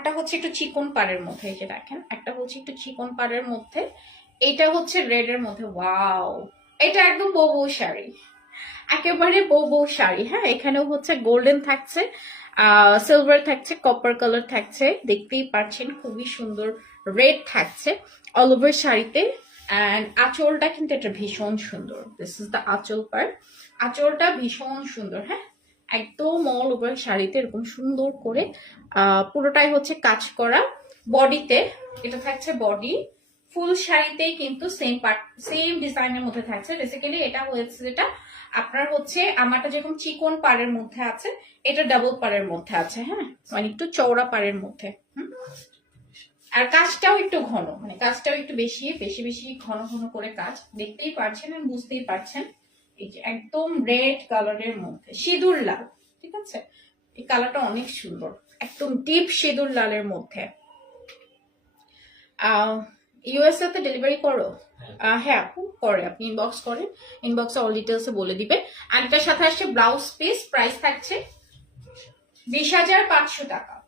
একটা হচ্ছে একটু চিকন পাড়ের মধ্যে, এই যে দেখেন, একটা হচ্ছে একটু চিকন পাড়ের মধ্যে, এটা হচ্ছে রেড এর মধ্যে ওয়াও এটা একদম বউ বউ শাড়ি, একেবারে বউ বউ শাড়ি হ্যাঁ? এখানেও হচ্ছে গোল্ডেন থাকছে সিলভার থাকছে কপার কালার থাকছে, দেখতেই পাচ্ছেন খুবই সুন্দর রেড থাকছে অল ওভার শাড়িতে অ্যান্ড আঁচলটা কিন্তু এটা ভীষণ সুন্দর দিস ইজ দ্য আঁচল পার্ট আঁচলটা ভীষণ সুন্দর হ্যাঁ? একদম অল ওভার শাড়িতে এরকম সুন্দর করে পুরোটাই হচ্ছে কাজ করা। বডিতে এটা থাকছে বডি ফুল শাড়িতেই কিন্তু সেম পার্ট সেম ডিজাইনের মধ্যে থাকছে। বেসিক্যালি এটা হয়েছে যেটা আপনার হচ্ছে আমারটা যেরকম চিকন পাড়ের মধ্যে আছে, এটা ডাবল পাড়ের মধ্যে আছে হ্যাঁ? মানে একটু চওড়া পাড়ের মধ্যে? আর কাজটাও একটু ঘন মানে কাজটাও একটু বেশি বেশি বেশি ঘন ঘন করে কাজ। দেখতেই পারছেন আর বুঝতেই পারছেন। এই যে একদম রেড কালারের মধ্যে সিঁদুর লাল ঠিক আছে? এই কালারটা অনেক সুন্দর একদম ডিপ সিঁদুর লালের মধ্যে। ইউএসএ তে ডেলিভারি করো? আহ, হ্যাঁ আপু করে আপনি ইনবক্স করেন ইনবক্সে অল ডিটেলসে বলে দিবে। আর এটার সাথে আসছে ব্লাউজ পিস প্রাইস থাকছে বিশ হাজার পাঁচশো টাকা।